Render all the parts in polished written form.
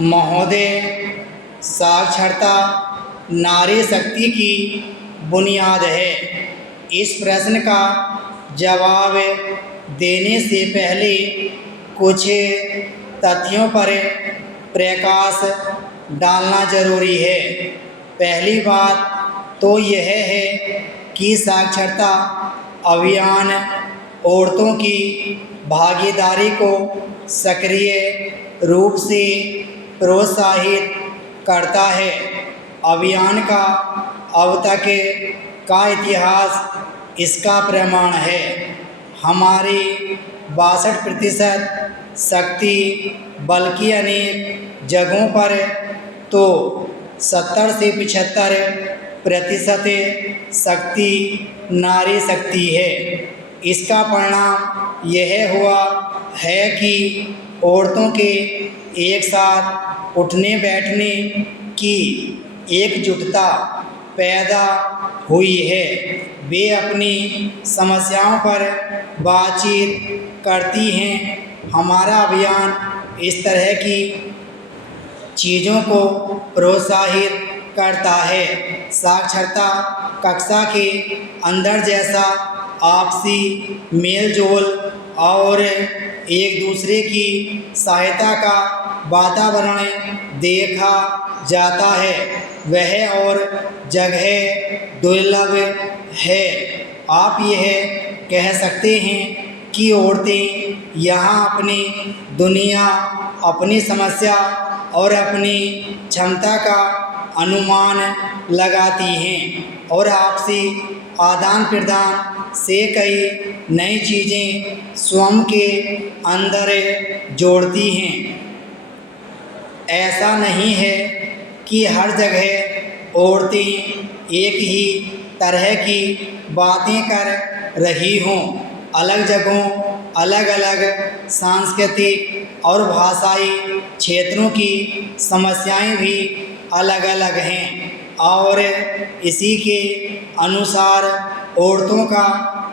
महोदय, साक्षरता नारी शक्ति की बुनियाद है। इस प्रश्न का जवाब देने से पहले कुछ तथ्यों पर प्रकाश डालना जरूरी है। पहली बात तो यह है कि साक्षरता अभियान औरतों की भागीदारी को सक्रिय रूप से प्रोत्साहित करता है। अभियान का अब तक का इतिहास इसका प्रमाण है। हमारी 62% शक्ति, बल्कि अनेक जगहों पर तो 70 से 75% शक्ति नारी शक्ति है। इसका परिणाम यह हुआ है कि औरतों के एक साथ उठने बैठने की एकजुटता पैदा हुई है। वे अपनी समस्याओं पर बातचीत करती हैं। हमारा अभियान इस तरह की चीज़ों को प्रोत्साहित करता है। साक्षरता कक्षा के अंदर जैसा आपसी मेलजोल और एक दूसरे की सहायता का वातावरण देखा जाता है, वह और जगह दुर्लभ है। आप यह कह सकते हैं कि औरतें यहाँ अपनी दुनिया, अपनी समस्या और अपनी क्षमता का अनुमान लगाती हैं और आपसी आदान प्रदान से कई नई चीज़ें स्वयं के अंदर जोड़ती हैं। ऐसा नहीं है कि हर जगह औरतें एक ही तरह की बातें कर रही हों। अलग जगहों, अलग अलग सांस्कृतिक और भाषाई क्षेत्रों की समस्याएं भी अलग अलग हैं और इसी के अनुसार औरतों का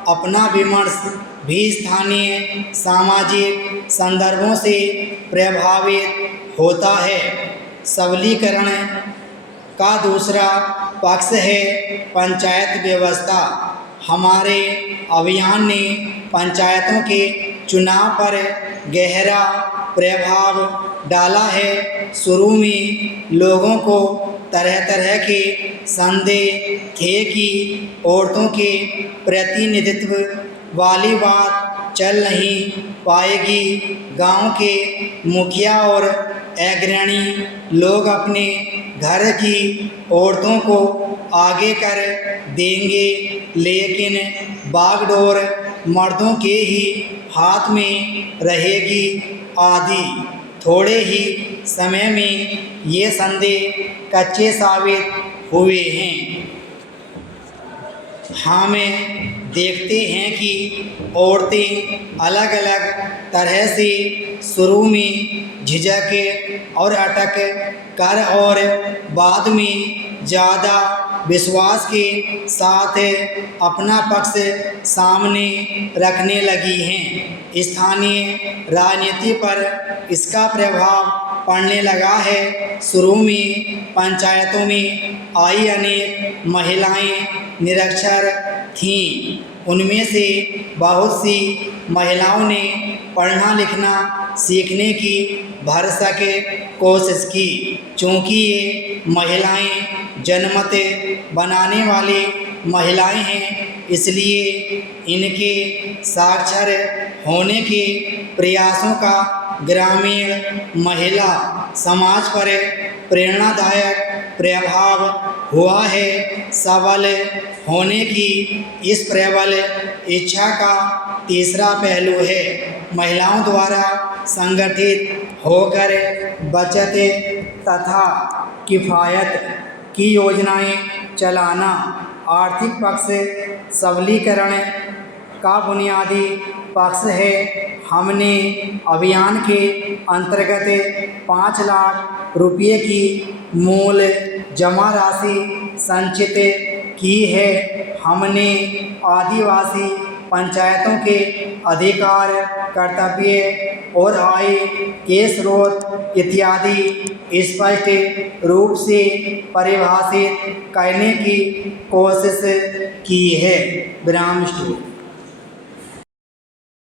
अपना विमर्श भी स्थानीय सामाजिक संदर्भों से प्रभावित होता है। सबलीकरण का दूसरा पक्ष है पंचायत व्यवस्था। हमारे अभियान ने पंचायतों के चुनाव पर गहरा प्रभाव डाला है। शुरू में लोगों को तरह तरह के संदेह थे कि औरतों के प्रतिनिधित्व वाली बात चल नहीं पाएगी। गांव के मुखिया और अग्रणी लोग अपने घर की औरतों को आगे कर देंगे, लेकिन बागडोर मर्दों के ही हाथ में रहेगी आदि। थोड़े ही समय में ये संदेह कच्चे साबित हुए हैं। हम देखते हैं कि औरतें अलग अलग तरह से शुरू में झिझक और अटक कर और बाद में ज़्यादा विश्वास के साथ अपना पक्ष सामने रखने लगी हैं। स्थानीय राजनीति पर इसका प्रभाव पड़ने लगा है। शुरू में पंचायतों में आई अनेक महिलाएं निरक्षर थीं। उनमें से बहुत सी महिलाओं ने पढ़ना लिखना सीखने की भरसक कोशिश की। चूँकि ये महिलाएं जनमत बनाने वाली महिलाएं हैं, इसलिए इनके साक्षर होने के प्रयासों का ग्रामीण महिला समाज पर प्रेरणादायक प्रभाव हुआ है। सबल होने की इस प्रबल इच्छा का तीसरा पहलू है महिलाओं द्वारा संगठित होकर बचत तथा किफ़ायत की योजनाएं चलाना। आर्थिक पक्ष सबलीकरण का बुनियादी पक्ष है। हमने अभियान के अंतर्गत 5 लाख रुपये की मूल जमा राशि संचित की है। हमने आदिवासी पंचायतों के अधिकार, कर्तव्य और आय के स्रोत इत्यादि स्पष्ट रूप से परिभाषित करने की कोशिश की है। विराम स्टॉप।